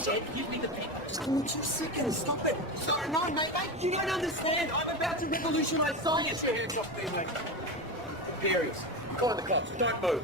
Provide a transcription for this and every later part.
said, give me the pen. Just give me 2 seconds. Stop it. Sorry, no, mate. You don't understand. I'm about to revolutionize science. Get your hands off me, mate. Imperials. Find the cops. Don't move.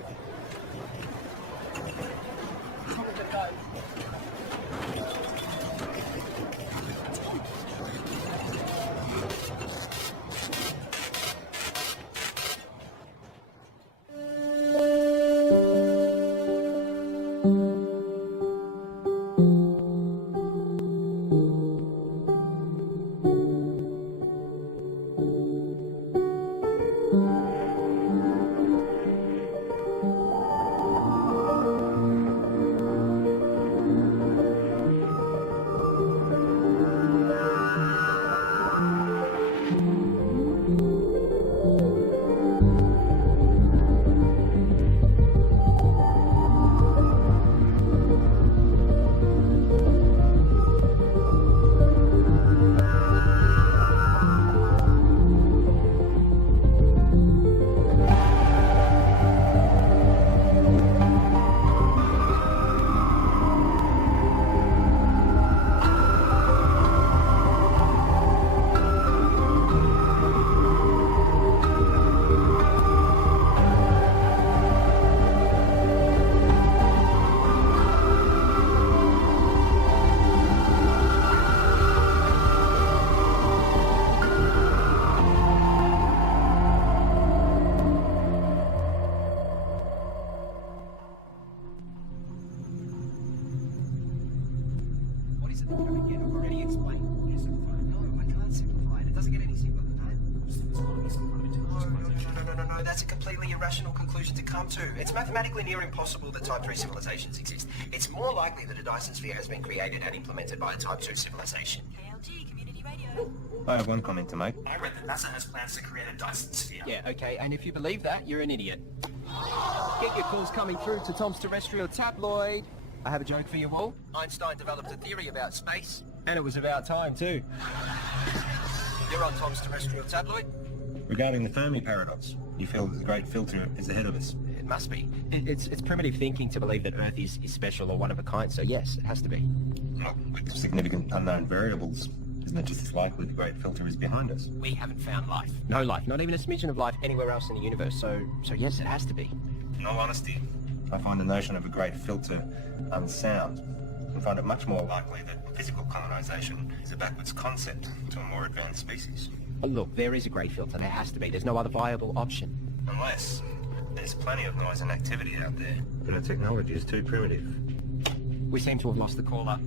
No, that's a completely irrational conclusion to come to. It's mathematically near impossible that Type 3 civilizations exist. It's more likely that a Dyson sphere has been created and implemented by a Type 2 civilization. KLG, Community Radio. I have one comment to make. I read that NASA has plans to create a Dyson sphere. Yeah, okay, and if you believe that, you're an idiot. Get your calls coming through to Tom's Terrestrial Tabloid. I have a joke for you all. Einstein developed a theory about space, and it was about time too. You're on Tom's Terrestrial Tabloid? Regarding the Fermi paradox, you feel that the great filter is ahead of us? It must be. It's primitive thinking to believe that Earth is special or one of a kind, so yes, it has to be. Look, with significant unknown variables, isn't it just as likely the great filter is behind us? We haven't found life. No life, not even a smidgen of life anywhere else in the universe, so yes, it has to be. In all honesty, I find the notion of a great filter unsound. I find it much more likely that physical colonization is a backwards concept to a more advanced species. Oh, look, there is a great filter. There has to be. There's no other viable option. Unless there's plenty of noise and activity out there, and the technology is too primitive. We seem to have lost the caller.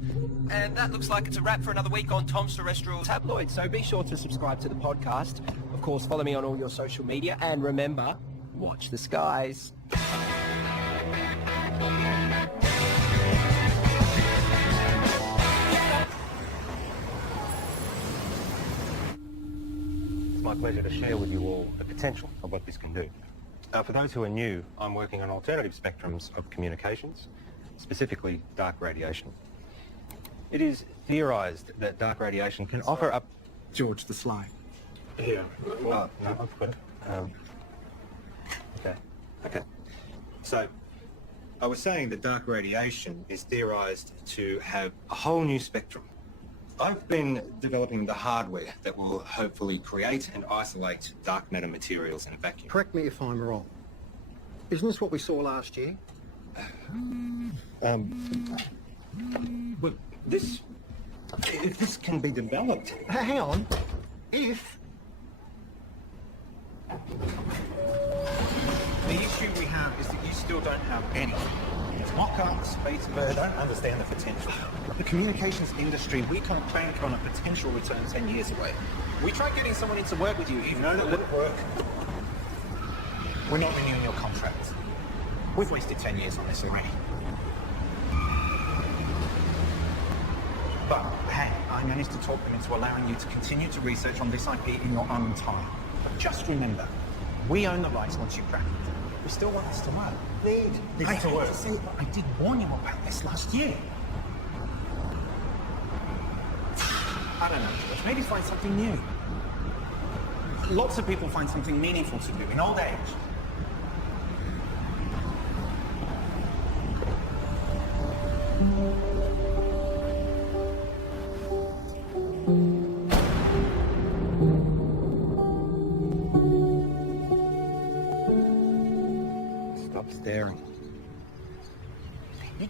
And that looks like it's a wrap for another week on Tom's Terrestrial Tabloid, so be sure to subscribe to the podcast. Of course, follow me on all your social media, and remember, watch the skies. It's my pleasure to share with you all the potential of what this can do. For those who are new, I'm working on alternative spectrums of communications, specifically dark radiation. It is theorized that dark radiation can offer up... George the Sly. Here. Oh, no, I've got it. Okay. So, I was saying that dark radiation is theorized to have a whole new spectrum. I've been developing the hardware that will hopefully create and isolate dark matter materials in a vacuum. Correct me if I'm wrong. Isn't this what we saw last year? Well, if this can be developed... Hang on. If... The issue we have is that you still don't have anything. It's mock-up, space bird, don't understand the potential. The communications industry, we can't bank on a potential return 10 years away. We tried getting someone in to work with you, even though that wouldn't work. We're not renewing your contract. We've wasted 10 years on this already. But, hey, I managed to talk them into allowing you to continue to research on this IP in your own time. But just remember, we own the rights once you crack it. We still want this to work. Need this to work. I did warn you about this last year. I don't know, George. Maybe find something new. Lots of people find something meaningful to do in old age.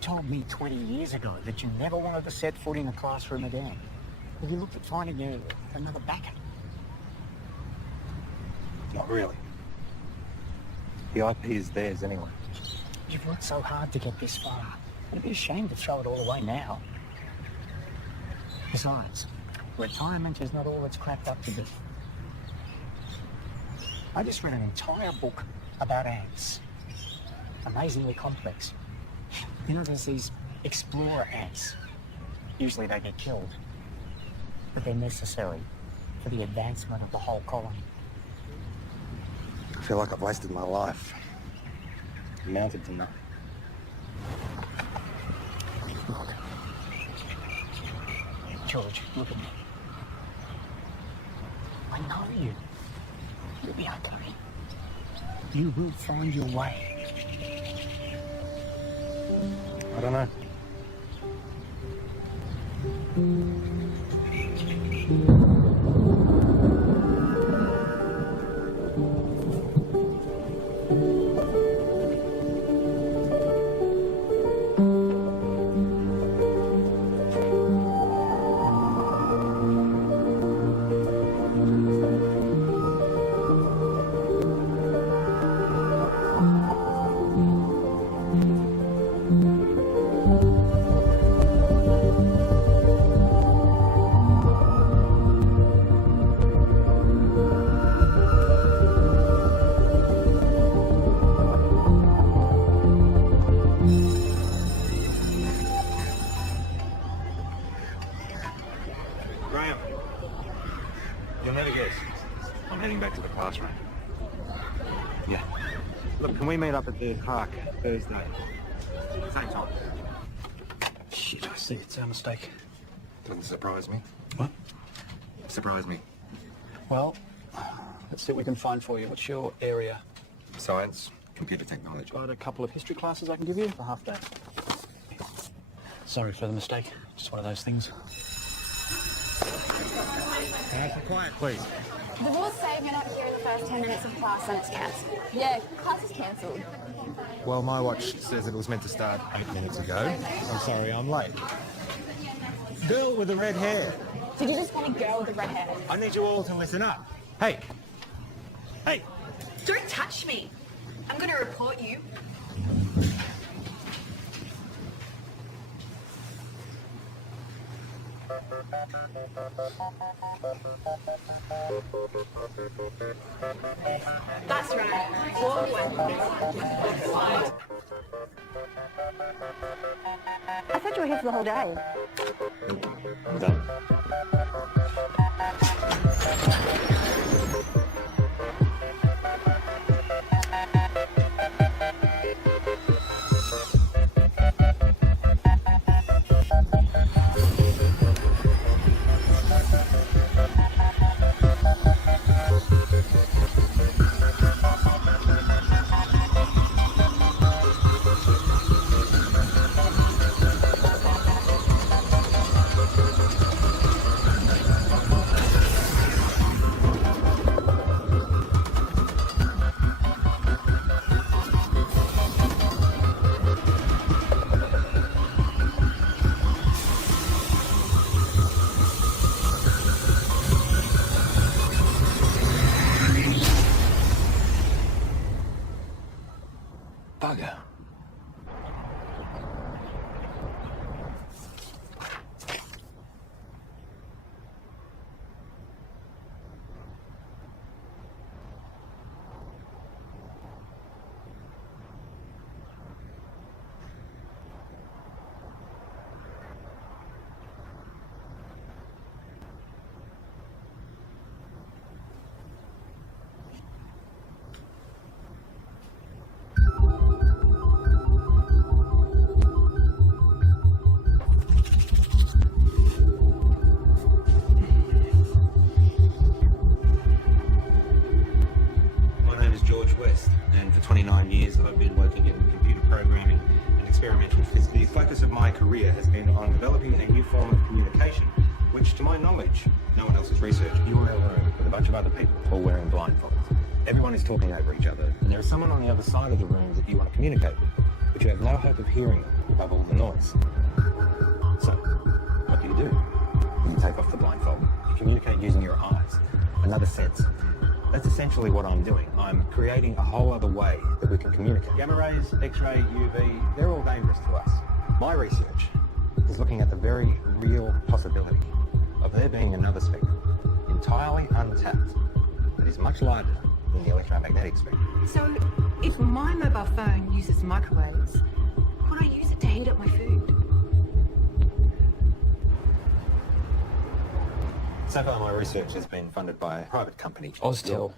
told me 20 years ago that you never wanted to set foot in a classroom again. Have you looked at finding you another backer? Not really. The IP is theirs anyway. You've worked so hard to get this far. It'd be a shame to throw it all away now. Besides, retirement is not all it's cracked up to be. I just read an entire book about ants. Amazingly complex. You know, there's these explorer ants. Usually they get killed. But they're necessary for the advancement of the whole colony. I feel like I've wasted my life. Amounted to nothing. Look. George, look at me. I know you. You'll be okay. You will find your way. I don't know. Graham, you'll never guess. I'm heading back to the classroom. Yeah. Look, can we meet up at the park Thursday? Same time. Shit, I see it's our mistake. Doesn't surprise me. What? Surprise me. Well, let's see what we can find for you. What's your area? Science, computer technology. Got a couple of history classes I can give you for half day. Sorry for the mistake. Just one of those things. Quiet, please. The rules say if you're not here in the first 10 minutes of class, then it's cancelled. Yeah, class is cancelled. Well, my watch says it was meant to start 8 minutes ago. I'm sorry, I'm late. Girl with the red hair. Did you just want a girl with a red hair? I need you all to listen up. Hey! Hey! Don't touch me. I'm going to report you. That's right. I thought you were here for the whole day. Done. Bugger. My name is George West, and for 29 years I've been working in computer programming and experimental physics. The focus of my career has been on developing a new form of communication, which to my knowledge, no one else has researched. You are in a room with a bunch of other people all wearing blindfolds. Everyone is talking over each other, and there is someone on the other side of the room that you want to communicate with, but you have no hope of hearing them. above all the noise. So, what do? You take off the blindfold. You communicate using your eyes, another sense. That's essentially what I'm doing. I'm creating a whole other way that we can communicate. Gamma rays, X-ray, UV, they're all dangerous to us. My research is looking at the very real possibility of there being another spectrum, entirely untapped, that is much larger than the electromagnetic spectrum. So, if my mobile phone uses microwaves, could I use it to heat up my food? So far, my research has been funded by a private company. Oztel.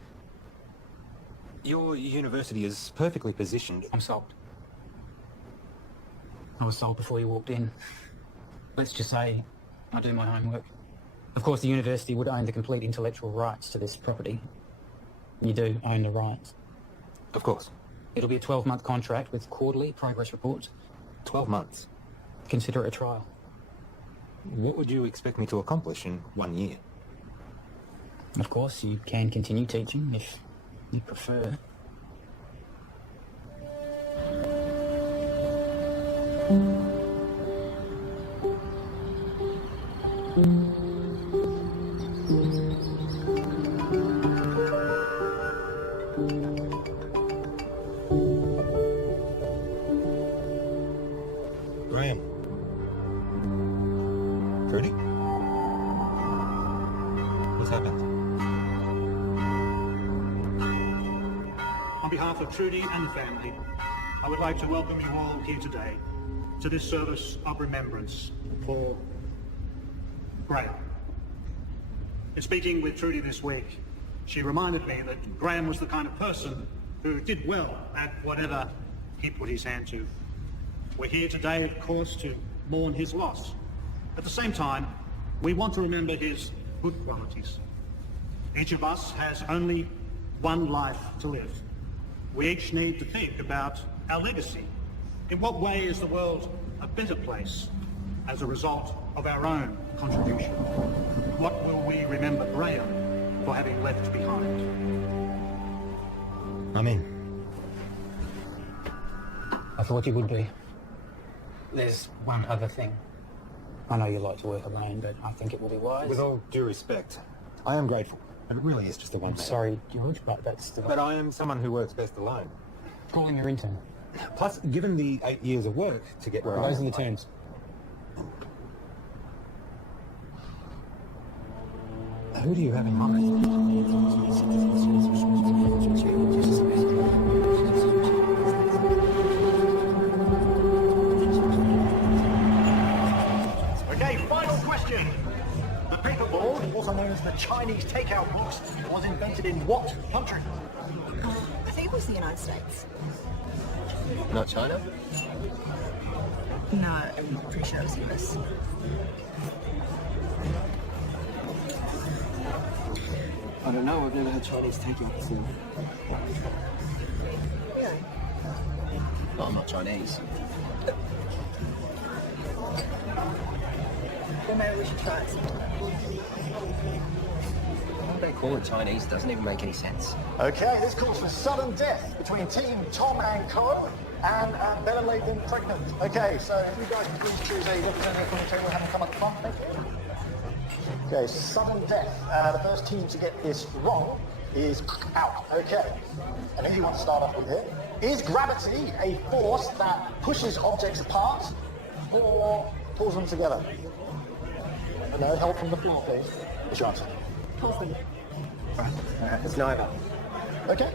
Your university is perfectly positioned. I'm sold. I was sold before you walked in. Let's just say I do my homework. Of course, the university would own the complete intellectual rights to this property. You do own the rights. Of course. It'll be a 12-month contract with quarterly progress reports. 12 months. Consider it a trial. What would you expect me to accomplish in 1 year? Of course, you can continue teaching if you prefer. Graham. Trudy? What's happened? On behalf of Trudy and the family, I would like to welcome you all here today to this service of remembrance for Graham. In speaking with Trudy this week, she reminded me that Graham was the kind of person who did well at whatever he put his hand to. We're here today, of course, to mourn his loss. At the same time, we want to remember his good qualities. Each of us has only one life to live. We each need to think about our legacy. In what way is the world a better place as a result of our own contribution? What will we remember Graham for having left behind? I'm in. I thought you would be. There's one other thing. I know you like to work alone, but I think it will be wise. With all due respect, I am grateful, but it really is just a one. I'm sorry, George, but that's the... But I am someone who works best alone. Call him your intern. Plus, given the 8 years of work to get where I Those am, are the terms. Who do you have in mind? Okay, final question. The paperboard, also known as the Chinese takeout books, was invented in what country? I think it was the United States. Not China? No, I'm pretty sure it was US. I don't know, I've never had Chinese takeout before. Really? Well, I'm not Chinese. Well, maybe we should try it sometime. Why do they call it Chinese? It doesn't even make any sense. Okay, this calls for sudden death between Team Tom and Co. and Bella Lathan pregnant. Okay, so if you guys can please choose a representative from the team, we'll have them come up the front. Thank you. Okay, sudden death. The first team to get this wrong is out. Okay, and who do you want to start off with here? Is gravity a force that pushes objects apart or pulls them together? No help from the floor, please. What's your answer? Pulls them. It's neither. Okay,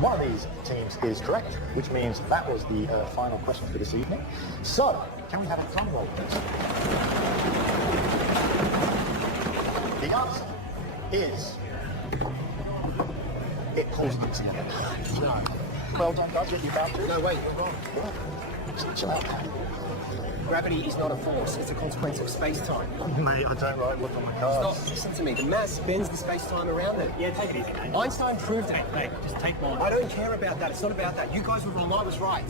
one of these teams is correct, which means that was the final question for this evening. So, can we have a drum roll, please? The answer is it pulls them together. No. Well done, guys. You're about to. No, wait, you're wrong. Chill out. Gravity is not a force, it's a consequence of space-time. Mate, I don't like what's on the Stop, cards. listen to me. The mass bends the space-time around it. Yeah, take it easy, mate. Einstein proved it. Hey, just take mine. I don't care about that. It's not about that. You guys were wrong. I was right.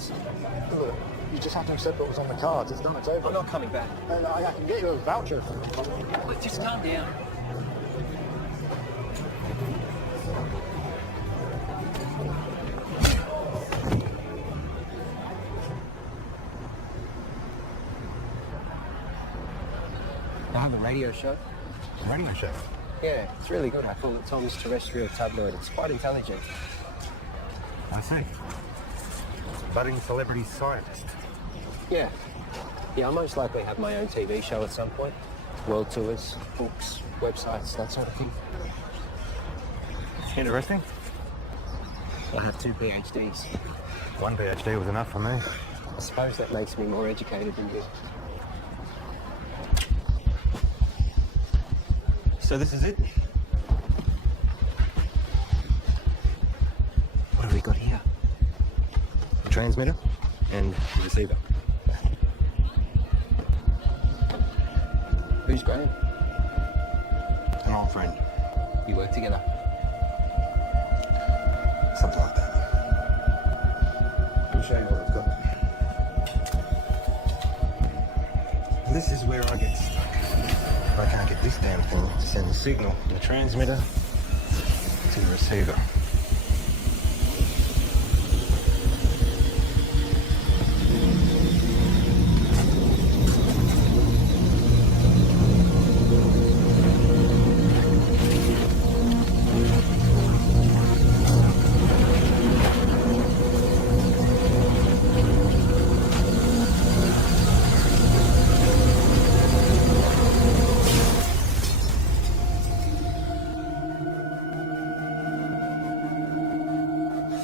Look, you just have to accept what was on the cards. It's done. It's over. I'm not coming back. I can get you a voucher. Look, just calm down. radio show. Radio show. Yeah, it's really good. I call it Tom's Terrestrial Tabloid. It's quite intelligent. I see. Budding celebrity scientist. Yeah. Yeah, I'll most likely have my own TV show at some point. World tours, books, websites, that sort of thing. Interesting. I have 2 PhDs. One PhD was enough for me. I suppose that makes me more educated than you. So this is it? What have we got here? The transmitter and the receiver. Who's Graham? An old friend. We work together. Something like that. Let me show you what I've got. This is where I get stuck. If I can't get this damn thing to send the signal from the transmitter to the receiver.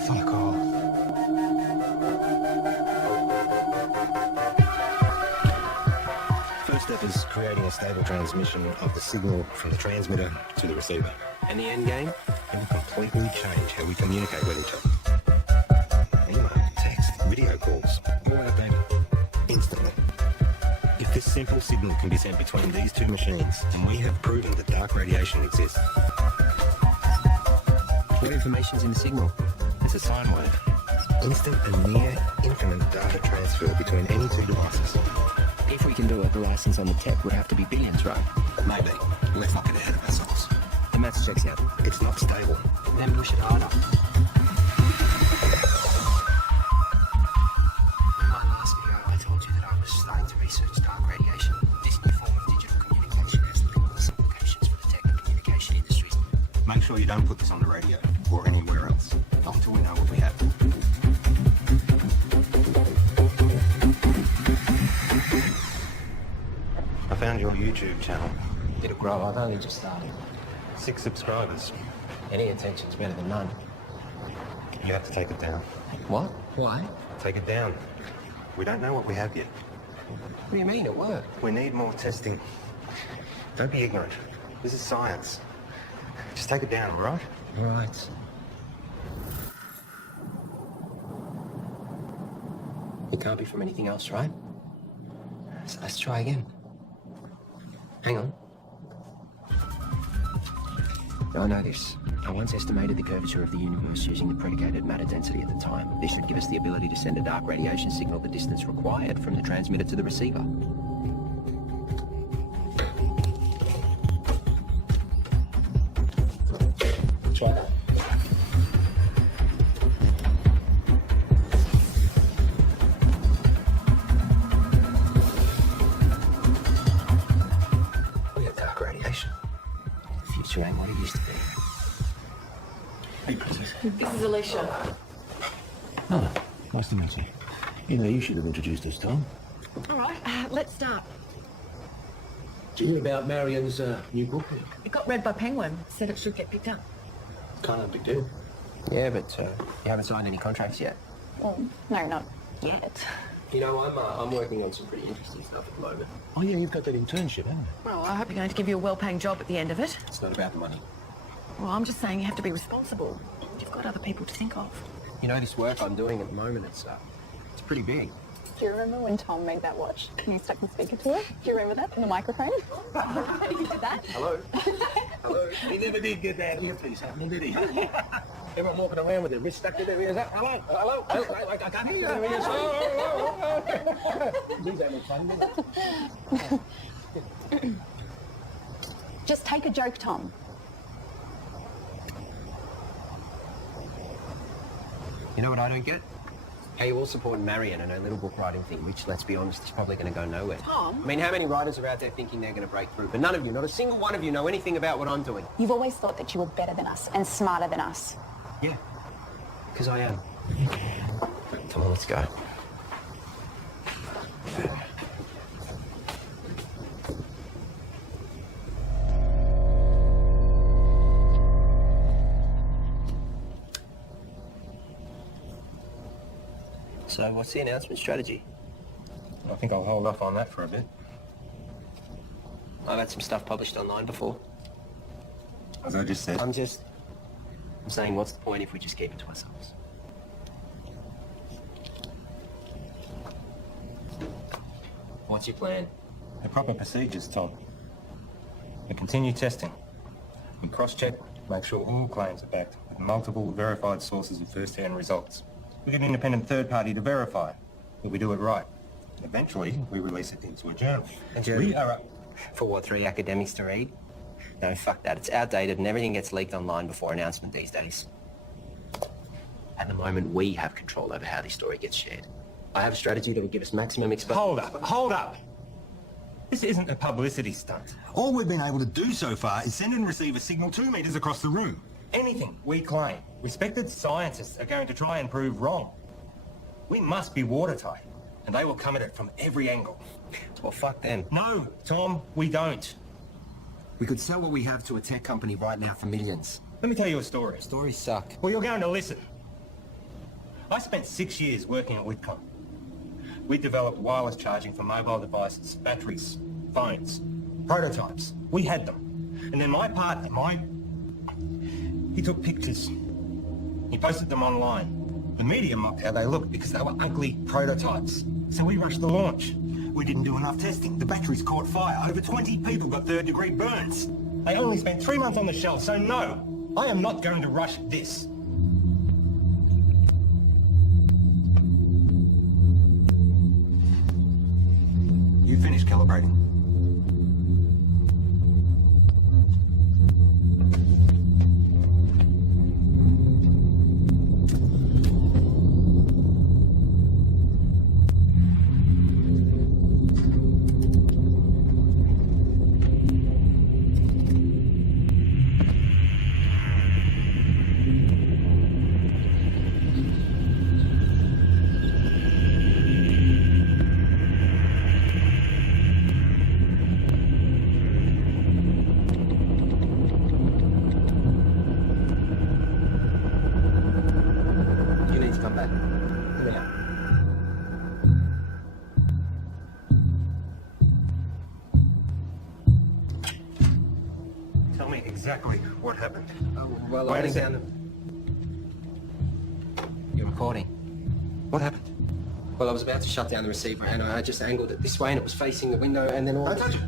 Fuck off. First step is creating a stable transmission of the signal from the transmitter to the receiver. And the end game? It will completely change how we communicate with each other. Email, text, video calls, all that data, instantly. If this simple signal can be sent between these two machines, then we have proven that dark radiation exists. What information's in the signal? It's a sine wave. Instant and near infinite data transfer between any two devices. If we can do it, the license on the tech would have to be billions, right? Maybe. Let's not get ahead of ourselves. The maths checks out. It's not stable. Then push it harder. In my last video, I told you that I was starting to research dark radiation. This new form of digital communication has limitless implications for the tech and communication industries. Make sure you don't put this on the radio or anywhere else until we know what we have. I found your YouTube channel. It'll grow. I've only just started. 6 subscribers. Any attention's better than none. You have to take it down. What? Why? Take it down. We don't know what we have yet. What do you mean? It worked. We need more testing. Don't be ignorant. This is science. Just take it down, all right? All right. It can't be from anything else, right? So let's try again. Hang on. Now, I know this. I once estimated the curvature of the universe using the predicated matter density at the time. This should give us the ability to send a dark radiation signal the distance required from the transmitter to the receiver. Try that. We got dark radiation. The future ain't what it used to be. This is Alicia. Oh, nice to meet you. You know, you should have introduced us, Tom. All right, let's start. Did you hear about Marion's new book? It got read by Penguin. Said it should get picked up. Kind of a big deal. Yeah, but you haven't signed any contracts yet. Well, no, not yet. You know, I'm working on some pretty interesting stuff at the moment. Oh, yeah, you've got that internship, haven't you? Well, I hope you're going to give you a well-paying job at the end of it. It's not about the money. Well, I'm just saying you have to be responsible. You've got other people to think of. You know, this work I'm doing at the moment, it's pretty big. Do you remember when Tom made that watch and he stuck the speaker to it? Do you remember that in the microphone? You did that? Hello? Hello? He never did get that earpiece happening, did he? Everyone walking around with their wrist stuck to their ears. Hello? Hello? I can't hear you. He's having fun, isn't he? Just take a joke, Tom. You know what I don't get? How you all supporting Marion and her little book writing thing, which, let's be honest, is probably going to go nowhere. Tom? I mean, how many writers are out there thinking they're going to break through? But none of you, not a single one of you, know anything about what I'm doing. You've always thought that you were better than us and smarter than us. Yeah, because I am. Come on, let's go. So what's the announcement strategy? I think I'll hold off on that for a bit. I've had some stuff published online before. As I just said. I'm saying, what's the point if we just keep it to ourselves? What's your plan? The proper procedures, Tom. We continue testing. We cross-check, make sure all claims are backed with multiple verified sources of first-hand results. We get an independent third party to verify that we do it right. Eventually, we release it into a journal. We are up. For what, 3 academics to read? No, fuck that. It's outdated and everything gets leaked online before announcement these days. At the moment, we have control over how this story gets shared. I have a strategy that will give us maximum exposure. Hold up. This isn't a publicity stunt. All we've been able to do so far is send and receive a signal 2 meters across the room. Anything we claim, respected scientists are going to try and prove wrong. We must be watertight, and they will come at it from every angle. Well, fuck them. No, Tom, we don't. We could sell what we have to a tech company right now for millions. Let me tell you a story. Stories suck. Well, you're going to listen. I spent 6 years working at Whitcomb. We developed wireless charging for mobile devices, batteries, phones, prototypes. We had them. And then my partner, he took pictures. He posted them online. The media mocked how they looked because they were ugly prototypes. So we rushed the launch. We didn't do enough testing. The batteries caught fire. Over 20 people got third-degree burns. They only spent 3 months on the shelf, so no, I am not going to rush this. You finished calibrating. You need to come back. Now. Tell me exactly what happened. Well, Wait I a went second. down the... You're recording. What happened? Well, I was about to shut down the receiver and I just angled it this way and it was facing the window and then all... Don't touch it.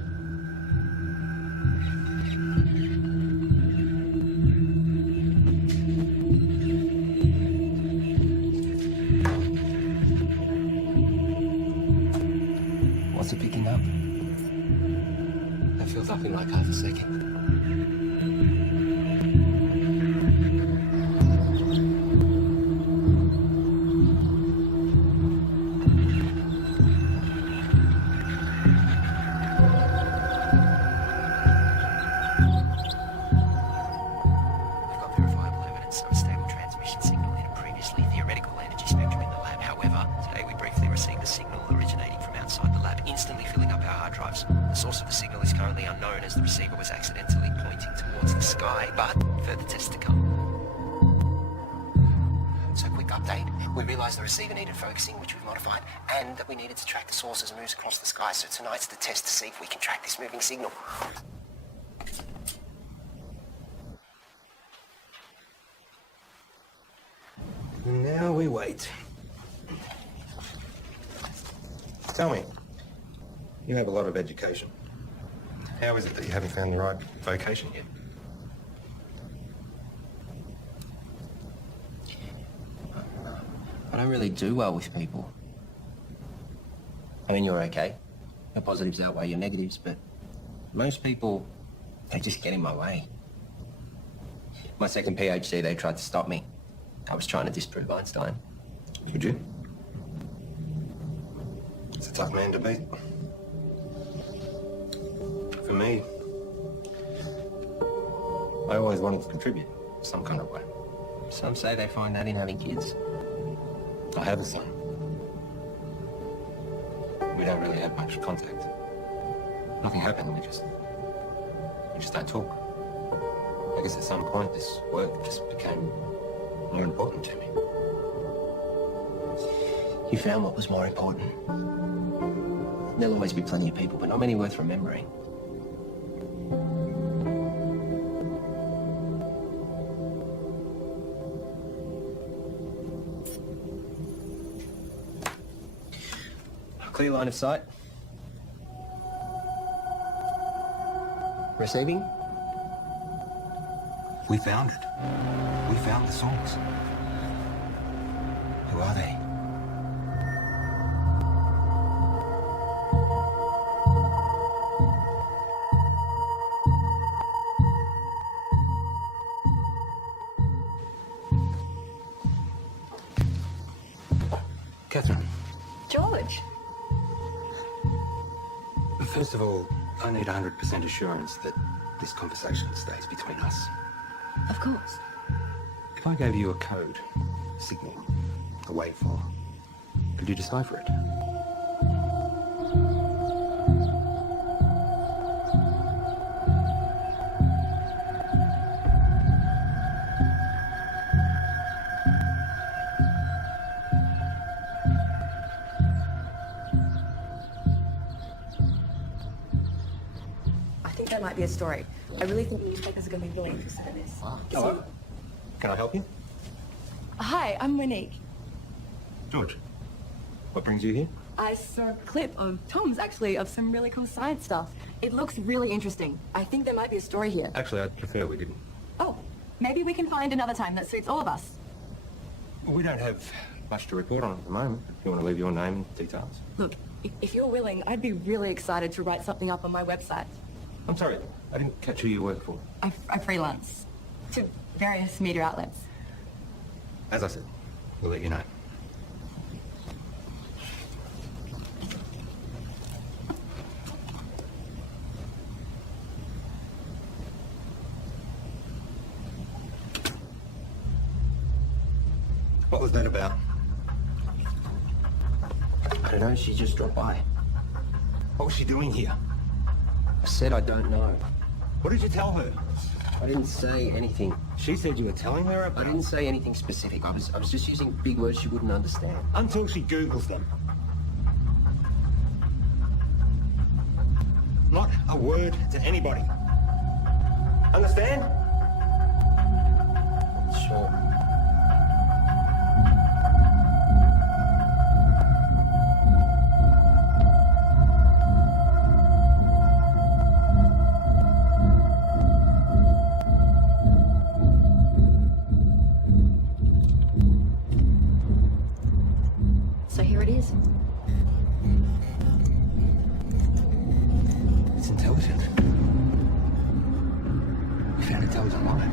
What's it picking up? That feels up in like half a second. We've got verifiable evidence of a stable transmission signal in a previously theoretical energy spectrum in the lab. However, today we briefly received a signal originating from outside the lab, instantly filling up our hard drives. The source of the signal is currently unknown as the receiver was accidentally pointing towards the sky, but further tests to come. So quick update, we realised the receiver needed focusing, which we've modified, and that we needed to track the source as it moves across the sky. So tonight's the test to see if we can track this moving signal. Now we wait. Tell me, you have a lot of education. How is it that you haven't found the right vocation yet? I don't really do well with people. I mean, you're okay. Your positives outweigh your negatives, but most people, they just get in my way. My second PhD, they tried to stop me. I was trying to disprove Einstein. Could you? It's a tough man to beat. For me, I always wanted to contribute some kind of way. Some say they find that in having kids. I have a son. We don't really have much contact. Nothing happened, we just don't talk. I guess at some point this work just became more important to me. You found what was more important. There'll always be plenty of people, but not many worth remembering. Clear line of sight. Receiving? We found it. We found the source. Who are they? Catherine, George. first of all, I need 100% assurance that this conversation stays between us. Of course. If I gave you a code, a signal, a waveform, could you decipher it? I think that might be a story. I really think newspapers are going to be really interested in this. Hello. Can I help you? Hi, I'm Monique. George, what brings you here? I saw a clip of Tom's, actually, of some really cool science stuff. It looks really interesting. I think there might be a story here. Actually, I'd prefer we didn't. Oh, maybe we can find another time that suits all of us. We don't have much to report on at the moment. If you want to leave your name and details. Look, if you're willing, I'd be really excited to write something up on my website. I'm sorry, I didn't catch who you work for. I freelance to various media outlets. As I said, we'll let you know. What was that about? I don't know, she just dropped by. What was she doing here? I said I don't know. What did you tell her? I didn't say anything. She said you were telling her about... I didn't say anything specific. I was just using big words she wouldn't understand. Until she Googles them. Not a word to anybody. Understand? Sure. So here it is. It's intelligent. We found intelligent life.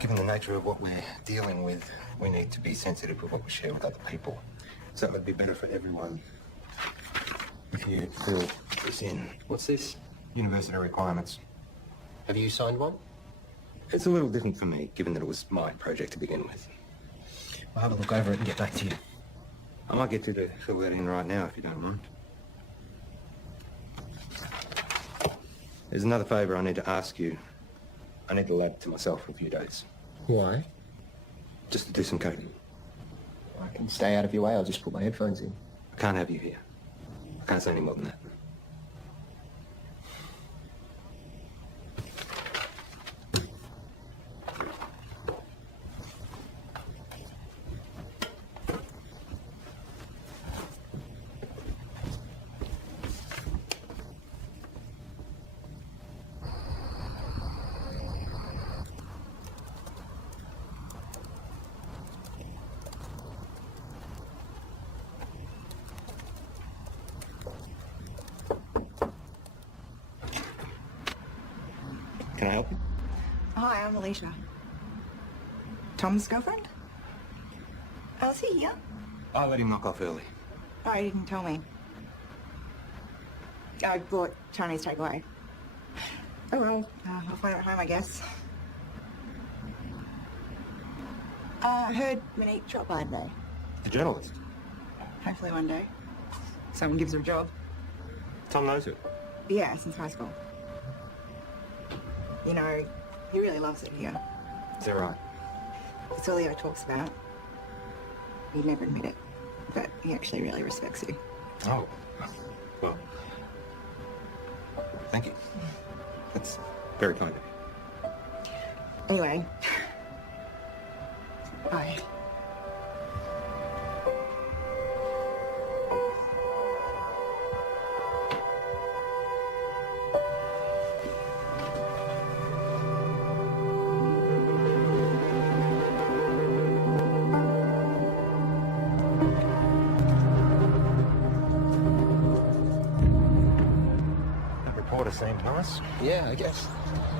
Given the nature of what we're dealing with, we need to be sensitive with what we share with other people. So it would be better for everyone if you fill this in. What's this? University requirements. Have you signed one? It's a little different for me, given that it was my project to begin with. I'll have a look over it and get back to you. I might get you to fill that in right now, if you don't mind. There's another favour I need to ask you. I need the lab to myself for a few days. Why? Just to do some coding. I can stay out of your way. I'll just put my headphones in. I can't have you here. I can't say any more than that. Alicia. Tom's girlfriend? Oh, is he here? I let him knock off early. Oh, he didn't tell me. I brought Chinese takeaway. Oh well, I'll find it at home, I guess. I heard Monique drop by today. A journalist. Hopefully one day. Someone gives her a job. Tom knows her. Yeah, since high school. You know, he really loves it here. Is that right? It's all he ever talks about. He'd never admit it, but he actually really respects you. Oh. Well. Thank you. That's very kind of you. Anyway. Bye. That reporter seemed nice. Yeah, I guess.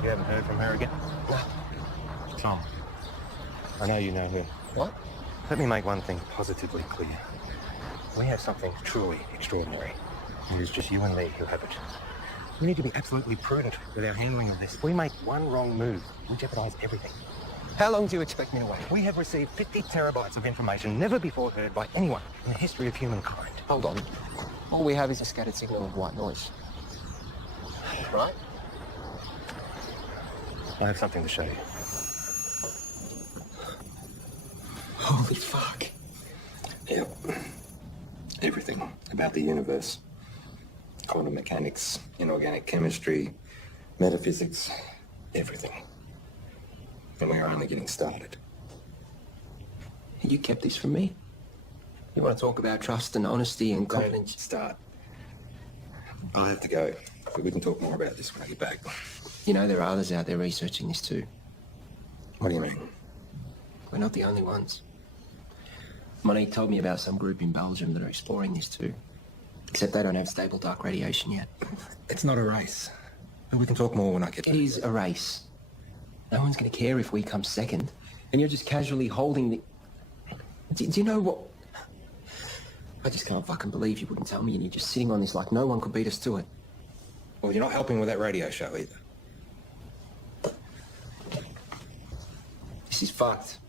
You haven't heard from her again? No. Tom, I know you know her. What? Let me make one thing positively clear. We have something truly extraordinary. It is just you and me who have it. We need to be absolutely prudent with our handling of this. If we make one wrong move, we jeopardize everything. How long do you expect me to wait? We have received 50 terabytes of information never before heard by anyone in the history of humankind. Hold on. All we have is a scattered signal of white noise. Right? I have something to show you. Holy fuck. Yeah. Everything about the universe. Quantum mechanics, inorganic chemistry, metaphysics, everything. And we're only getting started. You kept this from me? You want to talk about trust and honesty and confidence? Don't start. I'll have to go, but we can talk more about this when I get back. You know, there are others out there researching this too. What do you mean? We're not the only ones. Monique told me about some group in Belgium that are exploring this too. Except they don't have stable dark radiation yet. It's not a race. And we can talk more when I get back. It is a race. No one's going to care if we come second. And you're just casually holding the... Do you know what... I just can't fucking believe you wouldn't tell me and you're just sitting on this like no one could beat us to it. Well, you're not helping with that radio show either. This is fucked.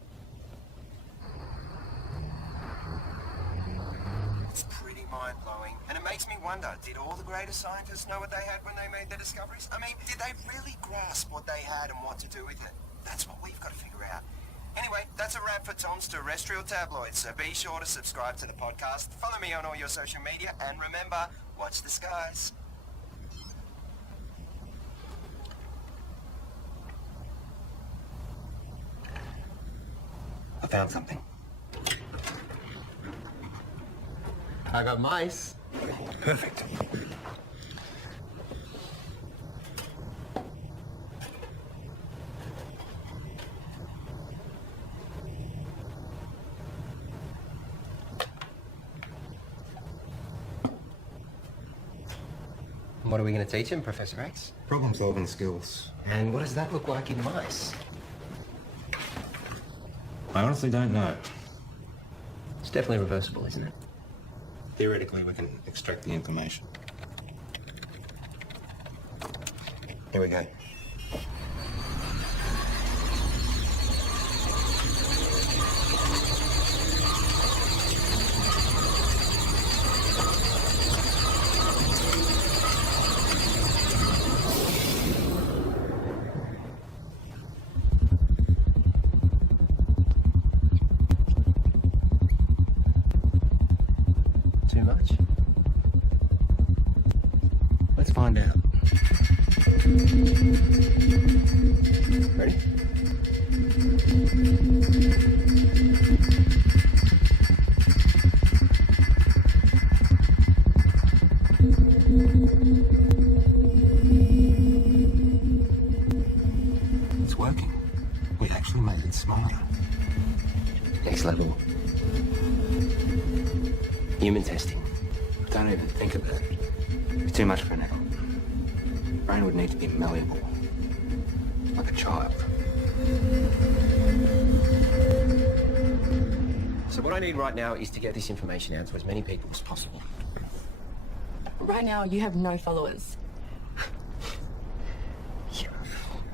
It's pretty mind-blowing, and it makes me wonder, did all the greatest scientists know what they had when they made their discoveries? I mean, did they really grasp what they had and what to do with it? That's what we've got to figure out. Anyway, that's a wrap for Tom's Terrestrial Tabloids, so be sure to subscribe to the podcast, follow me on all your social media, and remember, watch the skies. I found something. I got mice. Perfect. What are we going to teach him, Professor X? Problem-solving skills. And what does that look like in mice? I honestly don't know. It's definitely reversible, isn't it? Theoretically, we can extract the information. Here we go. Too much? Let's find out. Ready? It's working. We actually made it smaller. Next level. Human testing. Don't even think about it. It's too much for now. Brain would need to be malleable. Like a child. So what I need right now is to get this information out to as many people as possible. Right now, you have no followers.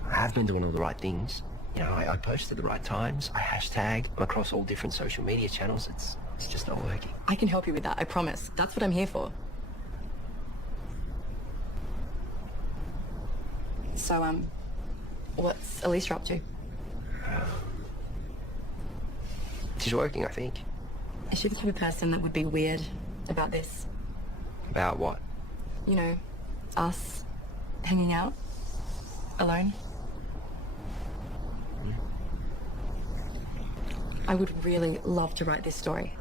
I have been doing all the right things. You know, I post at the right times. I hashtag across all different social media channels. It's just not working. I can help you with that, I promise. That's what I'm here for. So, what's Alicia up to? She's working, I think. Is she the type of person that would be weird about this? About what? You know, us hanging out alone? I would really love to write this story.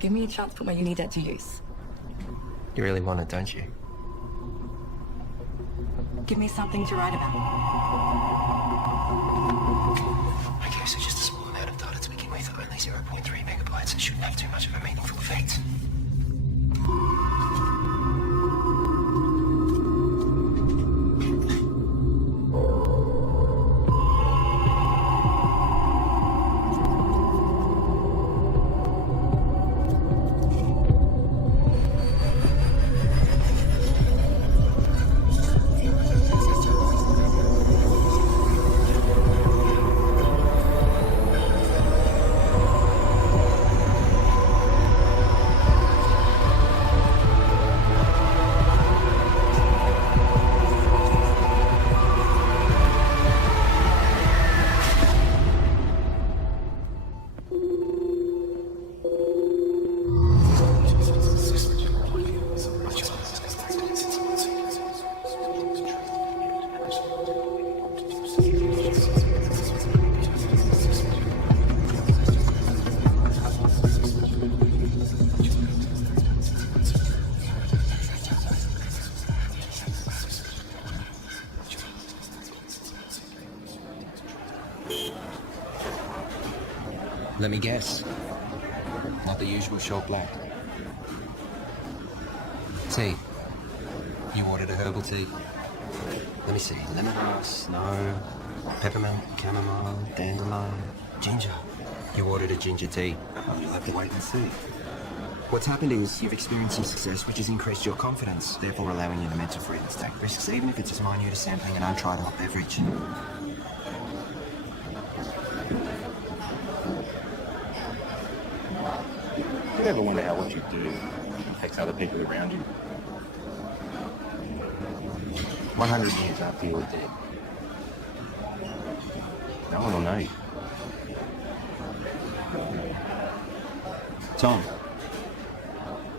Give me a chance to put my uni debt to use. You really want it, don't you? Give me something to write about. Okay, so just a small amount of data to begin with, only 0.3 megabytes. It shouldn't have too much of a meaningful effect. Let me guess. Not the usual short black. Tea. You ordered a herbal tea. Let me see. Lemongrass, no. Peppermint, chamomile, dandelion, ginger. You ordered a ginger tea. Oh, you'll have to wait and see. What's happened is you've experienced some success, which has increased your confidence, therefore allowing you the mental freedom to take risks, even if it's as minute as sampling an untried hot beverage. You ever wonder how what you do affects other people around you? 100 years after you're dead, no one will know you. Tom.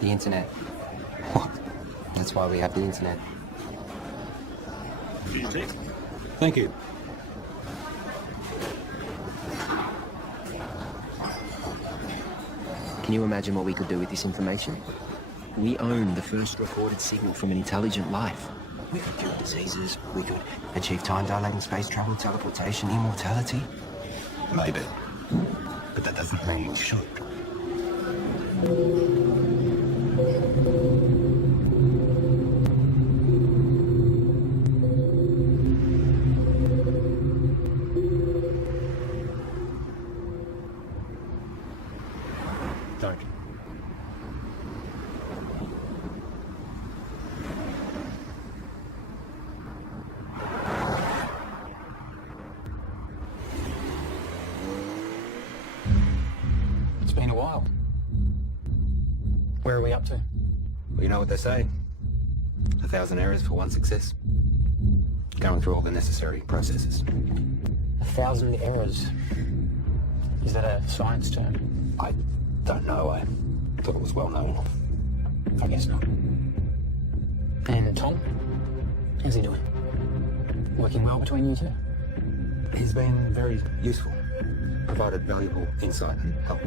The internet. What? That's why we have the internet. Thank you. Can you imagine what we could do with this information? We own the first recorded signal from an intelligent life. We could cure diseases, we could achieve time-dilating space travel, teleportation, immortality. Maybe. But that doesn't mean we should. Don't. It's been a while. Where are we up to? Well, you know what they say. 1,000 errors for one success. Going through all the necessary processes. 1,000 errors. Is that a science term? I don't know. I thought it was well known. I guess not. And Tom? How's he doing? Working well between you two? He's been very useful. Provided valuable insight and help.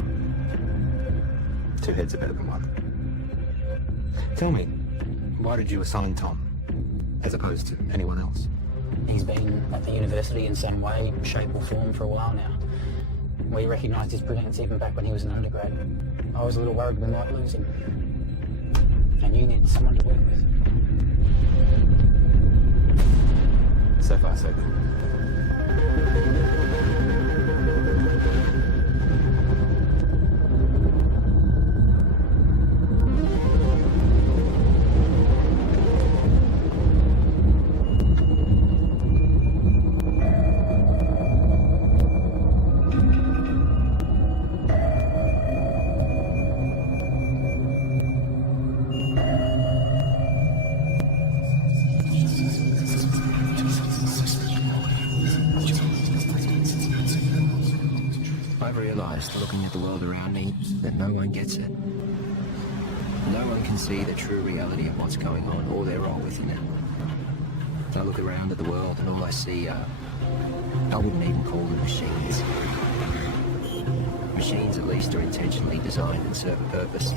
Two heads are better than one. Tell me, why did you assign Tom, as opposed to anyone else? He's been at the university in some way, shape or form for a while now. We recognised his brilliance even back when he was an undergrad. I was a little worried we might lose him. And you needed someone to work with. So far, so good. realised, looking at the world around me, that no one gets it. No one can see the true reality of what's going on, or their role within it. I look around at the world and all I see are, I wouldn't even call them machines. Machines, at least, are intentionally designed and serve a purpose.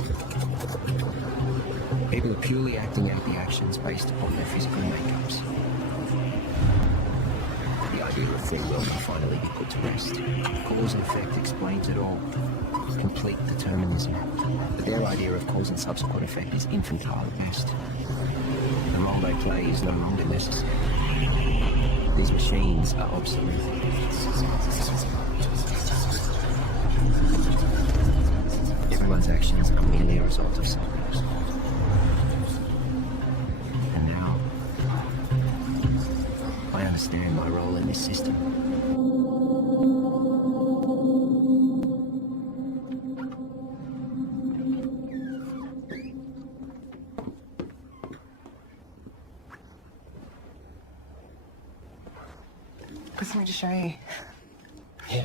People are purely acting out the actions based upon their physical makeups. The idea of free will can finally be put to rest. Cause and effect explains it all. Complete determinism. But their idea of cause and subsequent effect is infantile at best. The role they play is no longer necessary. These machines are obsolete. Everyone's actions are merely a result of something. And now, I understand my role in this system. Got something to show you. Yeah.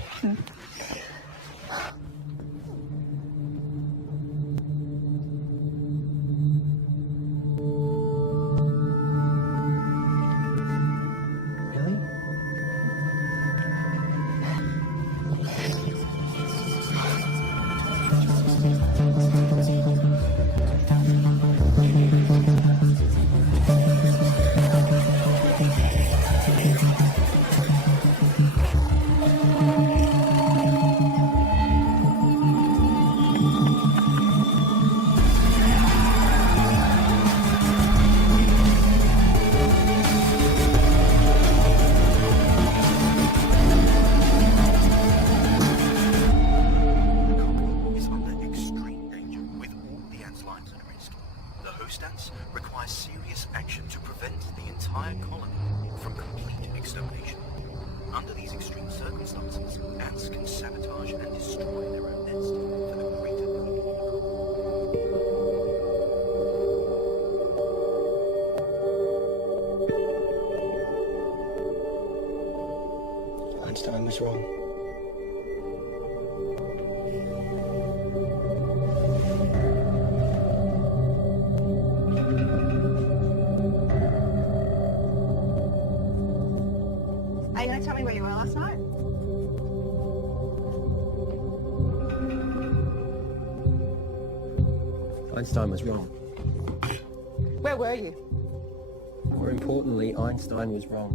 requires serious action to prevent the entire colony from complete extermination. Under these extreme circumstances, ants can sabotage and destroy their own nest for the greater good. Einstein was wrong. Are you going to tell me where you were last night? Einstein was wrong. Where were you? More importantly, Einstein was wrong.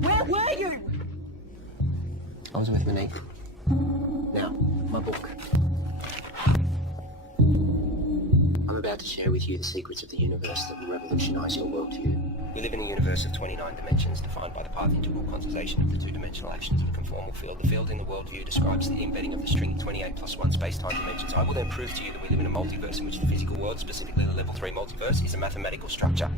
Where were you? I was with Monique. Now, my book. I'm about to share with you the secrets of the universe that will revolutionize your worldview. We live in a universe of 29 dimensions defined by the path integral quantization of the two-dimensional actions of a conformal field. The field in the worldview describes the embedding of the string 28 plus 1 space-time dimensions. I will then prove to you that we live in a multiverse in which the physical world, specifically the level 3 multiverse, is a mathematical structure.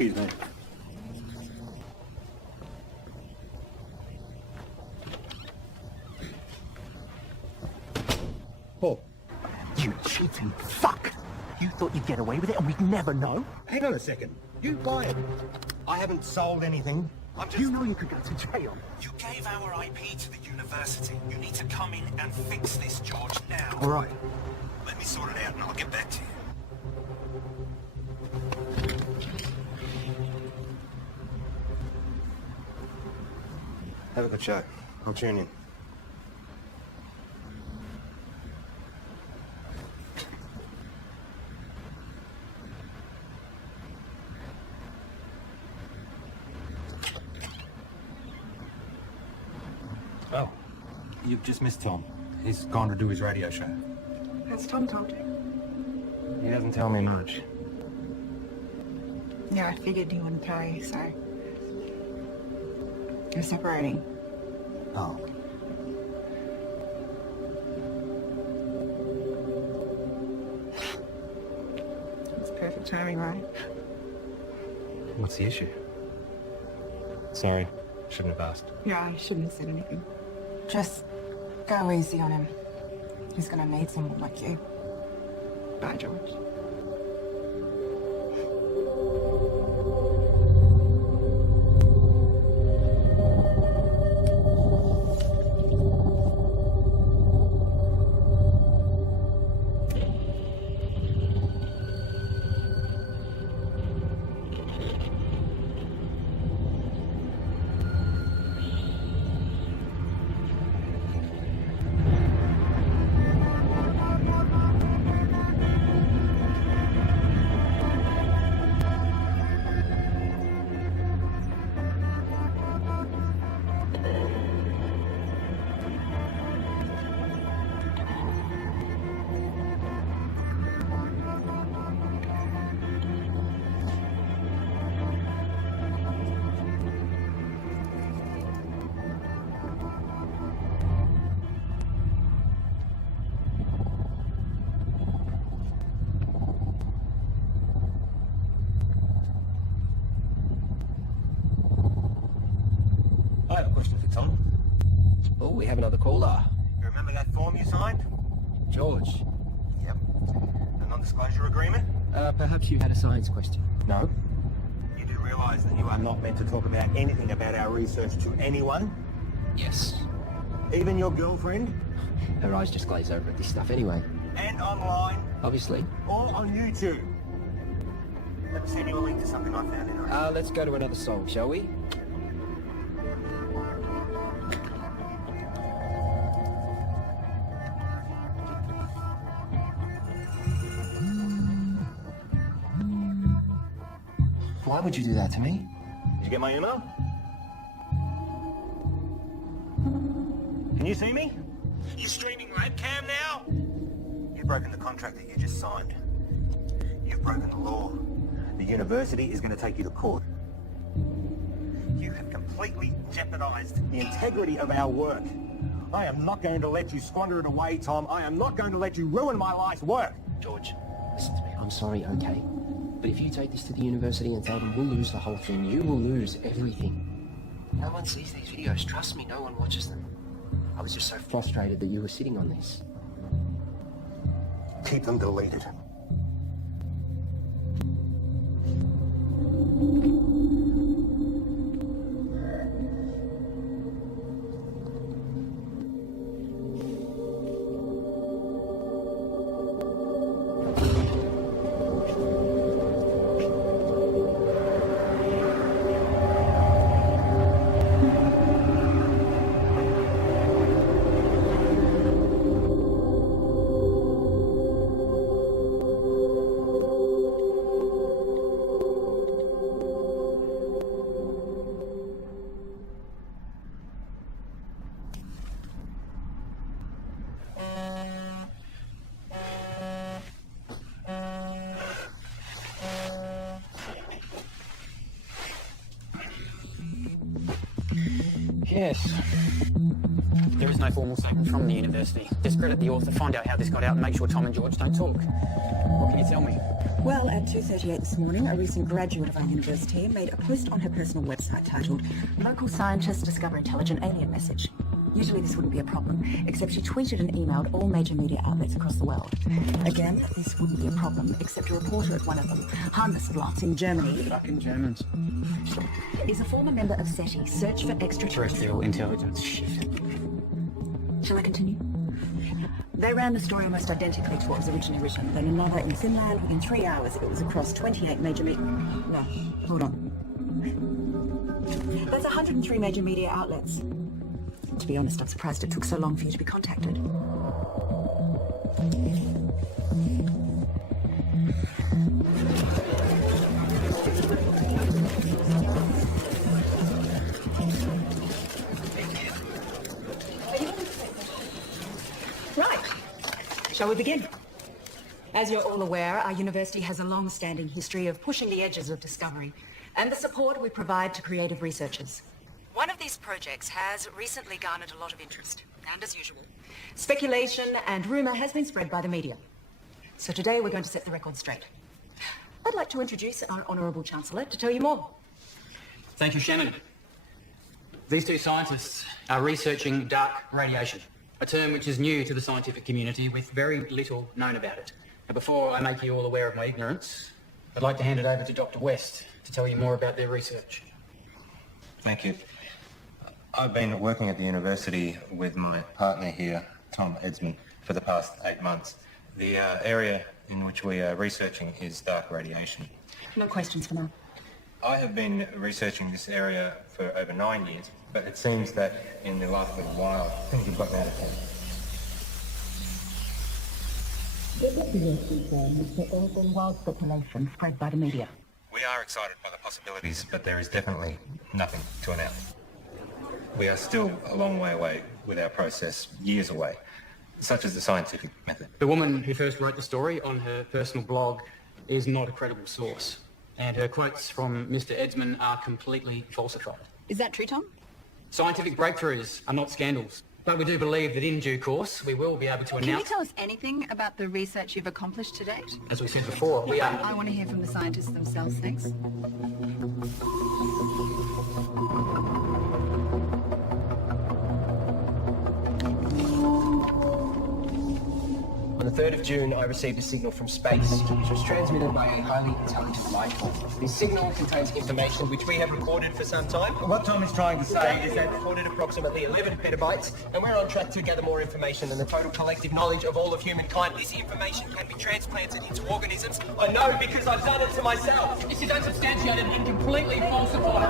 Excuse me. Oh. You cheating fuck! You thought you'd get away with it and we'd never know? Hang on a second. You lied. I haven't sold anything. You know you could go to jail. You gave our IP to the university. You need to come in and fix this, George, now. All right. Let me sort it out and I'll get back to you. Have a good show. I'll tune in. Oh, you've just missed Tom. He's gone to do his radio show. Has Tom told you? He doesn't tell me much. Yeah, I figured he wouldn't tell you, so... You're separating. Oh. It's perfect timing, right? What's the issue? Sorry, shouldn't have asked. Yeah, I shouldn't have said anything. Just go easy on him. He's gonna need someone like you. Bye, George. I have a question for Tom. Oh, we have another caller. You remember that form you signed? George, Yep. The non-disclosure agreement? perhaps you had a science question. No. You do realise that you are not meant to talk about anything about our research to anyone? Yes. Even your girlfriend? Her eyes just glaze over at this stuff anyway. And online? Obviously. Or on YouTube? Let me send you a link to something I found in our... Let's go to another song, shall we? Why would you do that to me? Did you get my email? Can you see me? You streaming webcam now? You've broken the contract that you just signed. You've broken the law. The university is going to take you to court. You have completely jeopardized the integrity of our work. I am not going to let you squander it away, Tom. I am not going to let you ruin my life's work. George, listen to me. I'm sorry, okay? But if you take this to the university and tell them we'll lose the whole thing, you will lose everything. No one sees these videos. Trust me, no one watches them. I was just so frustrated that you were sitting on this. Keep them deleted. Yes. There is no formal statement from the university. Discredit the author, find out how this got out, and make sure Tom and George don't talk. What can you tell me? Well, at 2:38 this morning, a recent graduate of our university made a post on her personal website titled, "Local scientists discover intelligent alien message." Usually this wouldn't be a problem, except she tweeted and emailed all major media outlets across the world. Again, this wouldn't be a problem, except a reporter at one of them, Handelsblatt in Germany, Fucking Germans. is a former member of SETI, Search for Extraterrestrial Intelligence. Shit. Shall I continue? They ran the story almost identically to what was originally written. Then another in Finland. Within 3 hours, it was across 28 major media... No, hold on. That's 103 major media outlets. To be honest, I'm surprised it took so long for you to be contacted. Shall we begin? As you're all aware, our university has a long-standing history of pushing the edges of discovery and the support we provide to creative researchers. One of these projects has recently garnered a lot of interest, and as usual, speculation and rumour has been spread by the media. So today we're going to set the record straight. I'd like to introduce our Honourable Chancellor to tell you more. Thank you, Shannon. These two scientists are researching dark radiation, a term which is new to the scientific community with very little known about it. Now, before I make you all aware of my ignorance, I'd like to hand it over to Dr. West to tell you more about their research. Thank you. I've been working at the university with my partner here, Tom Edsman, for the past 8 months. The area in which we are researching is dark radiation. No questions for now. I have been researching this area for over 9 years, but it seems that in the last little while, things have gotten out of hand. Wild speculation spread by the media. We are excited by the possibilities, but there is definitely nothing to announce. We are still a long way away with our process, years away, such as the scientific method. The woman who first wrote the story on her personal blog is not a credible source, and her quotes from Mr. Edsman are completely falsified. Is that true, Tom? Scientific breakthroughs are not scandals, but we do believe that in due course we will be able to Can you announce... tell us anything about the research you've accomplished to date? As we said before, we are... I want to hear from the scientists themselves, thanks. On the 3rd of June, I received a signal from space, which was transmitted by a highly intelligent life form. This signal contains information which we have recorded for some time. What Tom is trying to say is that recorded approximately 11 petabytes, and we're on track to gather more information than the total collective knowledge of all of humankind. This information can be transplanted into organisms. I know because I've done it to myself. This is unsubstantiated and completely falsified.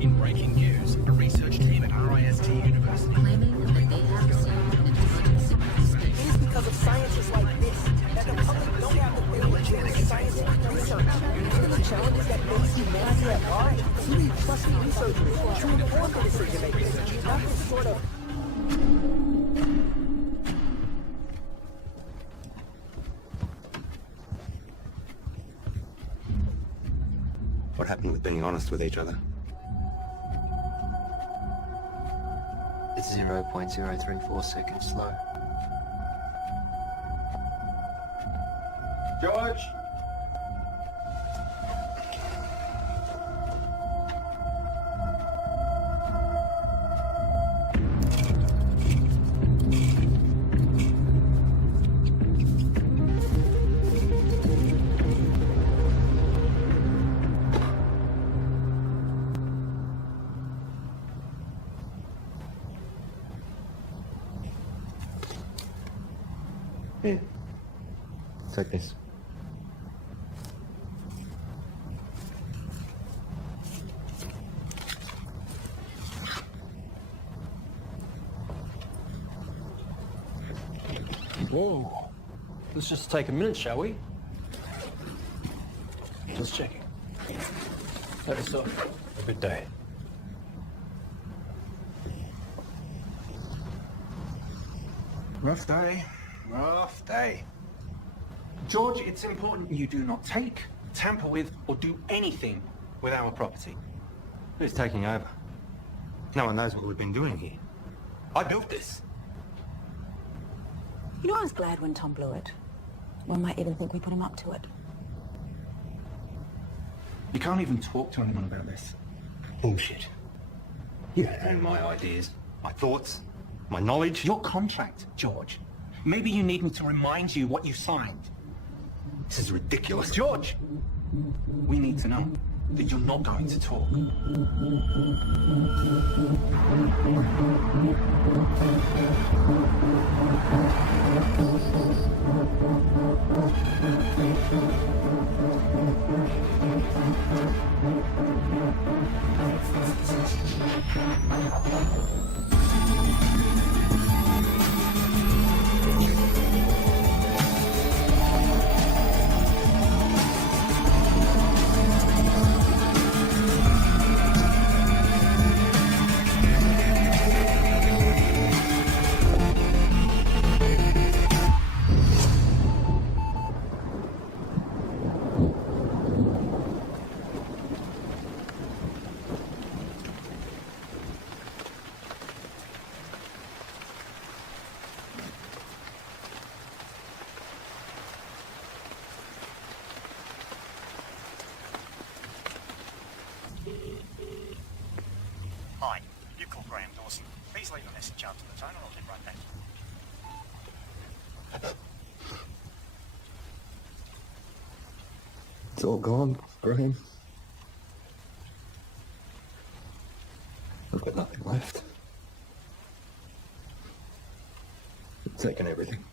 In breaking news, a research team at RIST University claiming that they have received an intelligence signal from space. It is because of scientists like this that the public don't have the faith in scientific research. Given the challenges that face humanity at large, you need trusted researchers to inform the decision makers, not this sort of... What happened with being honest with each other? It's 0.034 seconds slow. George? Yeah. Take this. Whoa. Let's just take a minute, shall we? Let's check it. Have yourself a good day. Rough day. Rough day. George, it's important you do not take, tamper with, or do anything with our property. Who's taking over? No one knows what we've been doing here. I built this. You know, I was glad when Tom blew it. One might even think we put him up to it. You can't even talk to anyone about this. Bullshit. You own my ideas, my thoughts, my knowledge. Your contract, George, Maybe you need me to remind you what you signed. This is ridiculous. George, we need to know that you're not going to talk. Hi, you call Graham Dawson. Please leave a message after the tone and I'll get right back to you. It's all gone, Graham. I've got nothing left. You've taken everything.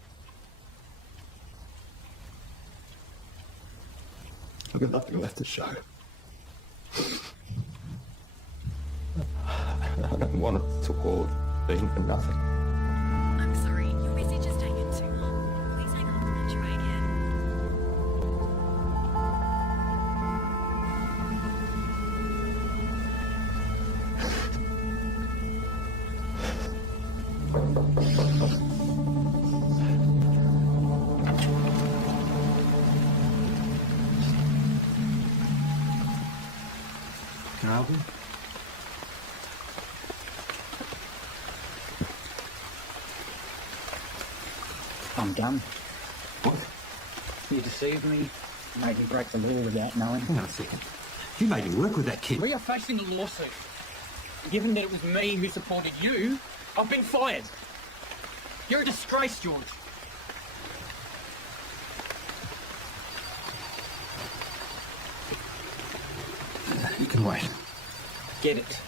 I've got nothing left to show. I don't want it to all have been for nothing. I'm sorry, your message has taken too long. Please hang up and try again. Can I help you? I'm done. What? You deceived me, made me break the law without knowing. Hang on a second. You made me work with that kid. We are facing a lawsuit. Given that it was me who supported you, I've been fired. You're a disgrace, George. You can wait. Get it.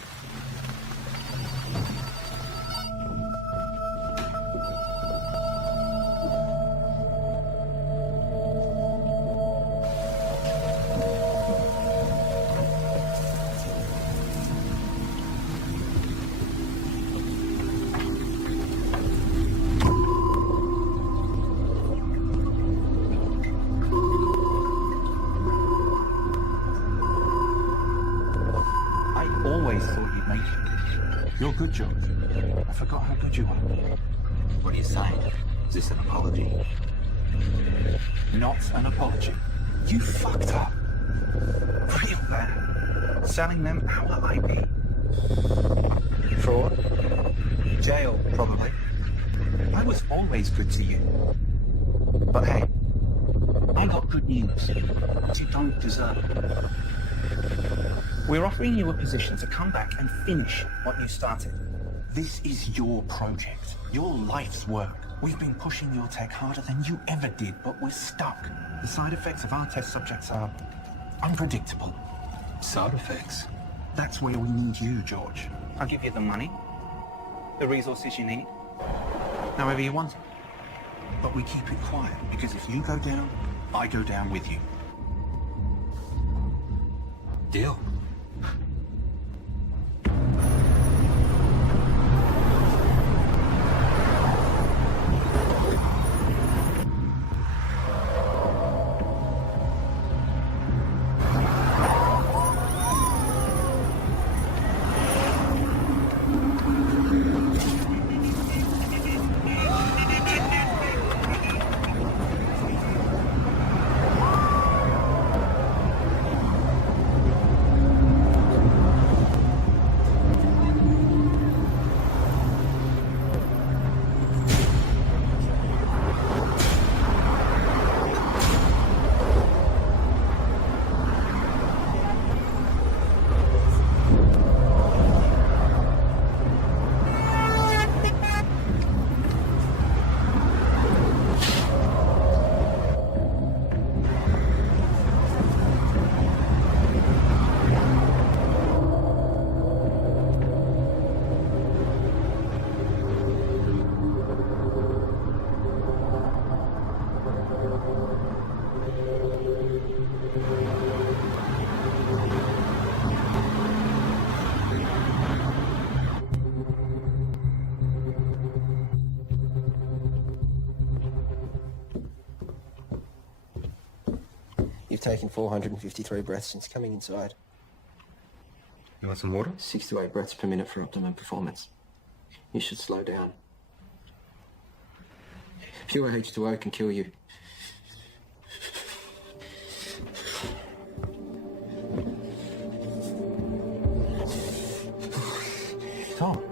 I always thought you'd make it. You're good, George. I forgot how good you were. What are you saying? Is this an apology? Not an apology. You fucked up. Real bad. Selling them our IP. Fraud. Jail, probably. I was always good to you. But hey, I got good news. You don't deserve it. We're offering you a position to come back and finish what you started. This is your project, your life's work. We've been pushing your tech harder than you ever did, but we're stuck. The side effects of our test subjects are unpredictable. Side effects? That's where we need you, George. I'll give you the money, the resources you need, however you want it. But we keep it quiet, because if you go down, I go down with you. Deal. You've taken 453 breaths since coming inside. You want some water? 6 to 8 breaths per minute for optimum performance. You should slow down. Pure H2O can kill you. Tom.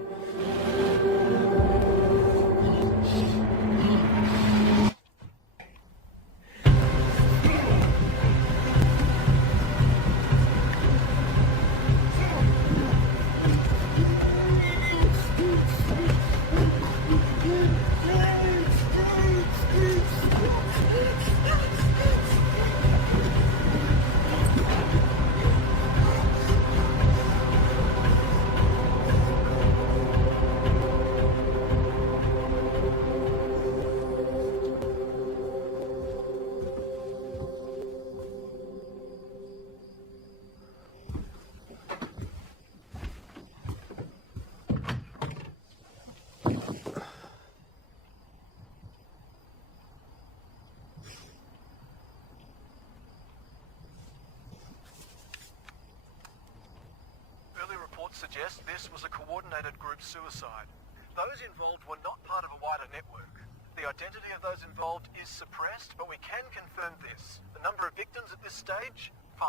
Suggest this was a coordinated group suicide. Those involved were not part of a wider network. The identity of those involved is suppressed, but we can confirm this. The number of victims at this stage? 5.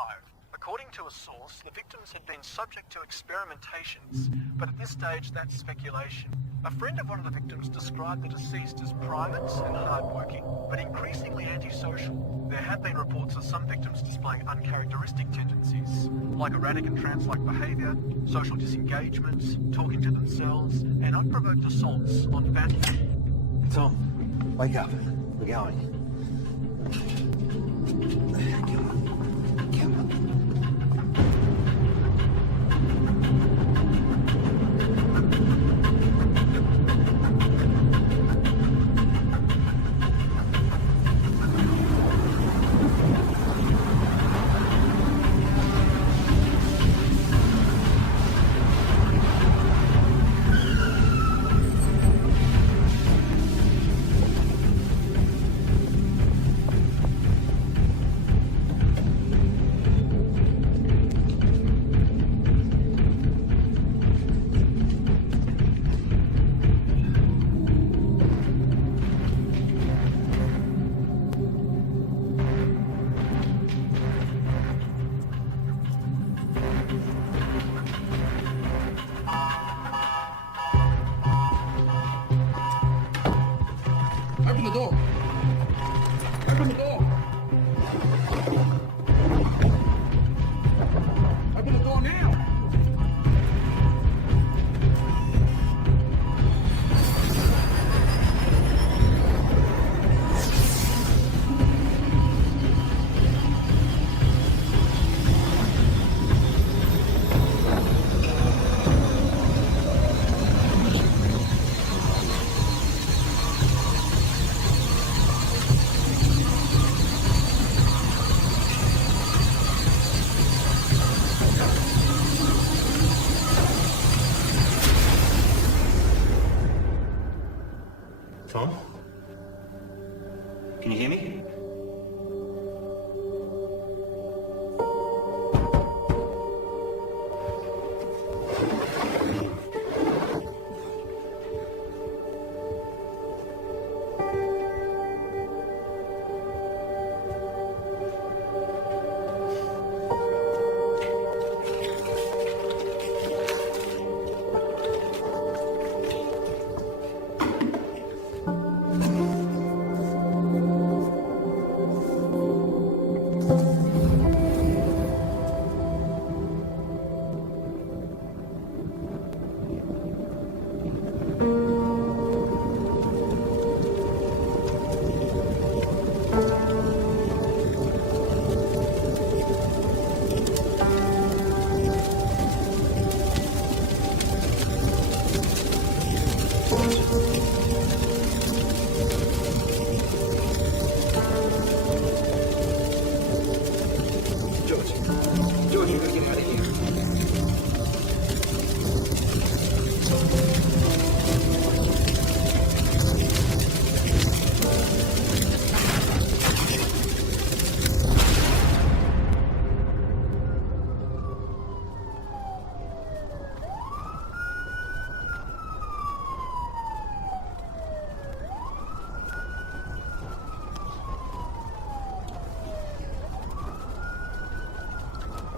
According to a source, the victims had been subject to experimentations, but at this stage that's speculation. A friend of one of the victims described the deceased as private and hardworking, but increasingly antisocial. There have been reports of some victims displaying uncharacteristic tendencies, like erratic and trance-like behaviour, social disengagement, talking to themselves, and unprovoked assaults on family. Tom, wake up. We're going.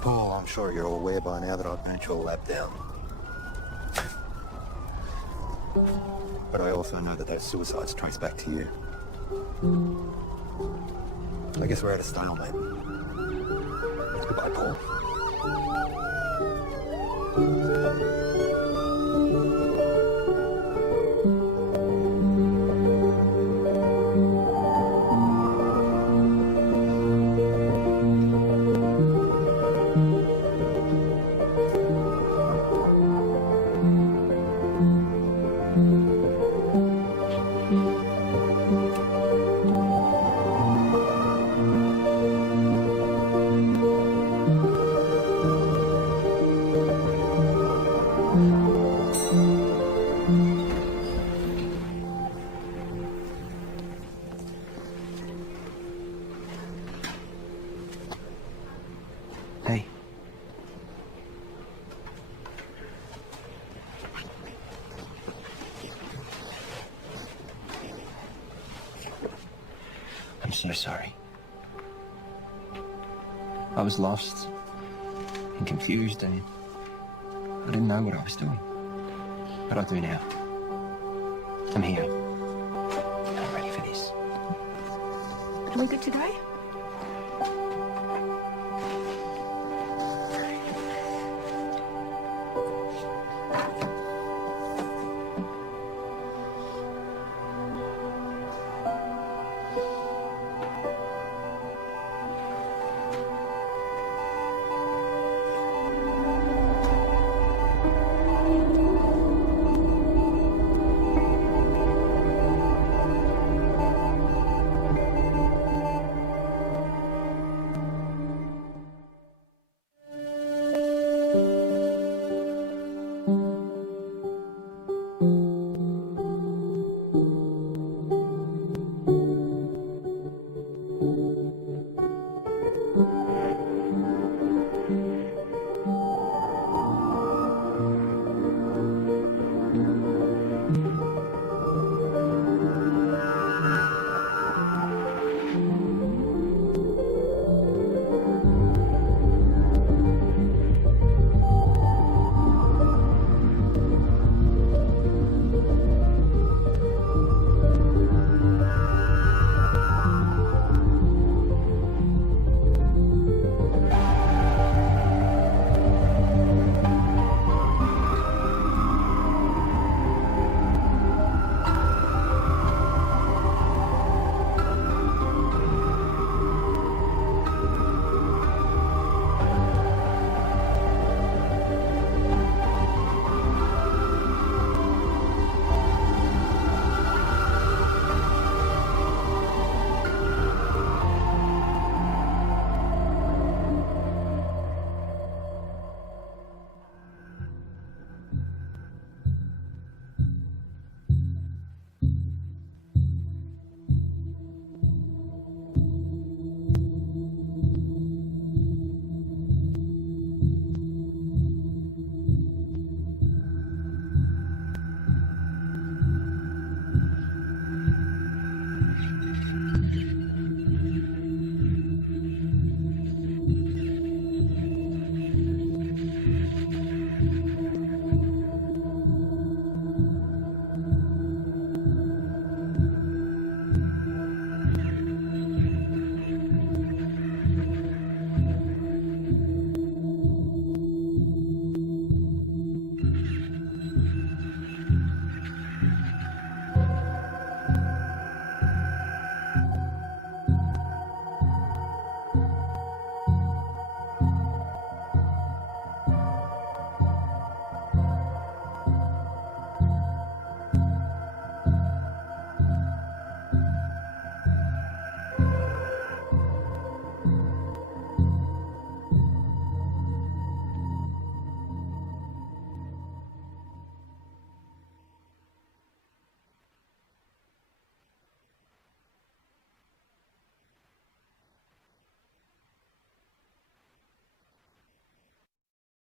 Paul, I'm sure you're aware by now that I've burnt your lab down. But I also know that those suicides trace back to you. I guess we're at a stalemate. Goodbye, Paul. Hey. I'm so sorry. I was lost and confused and I didn't know what I was doing. But I do now. I'm here. I'm ready for this. Are we good to go?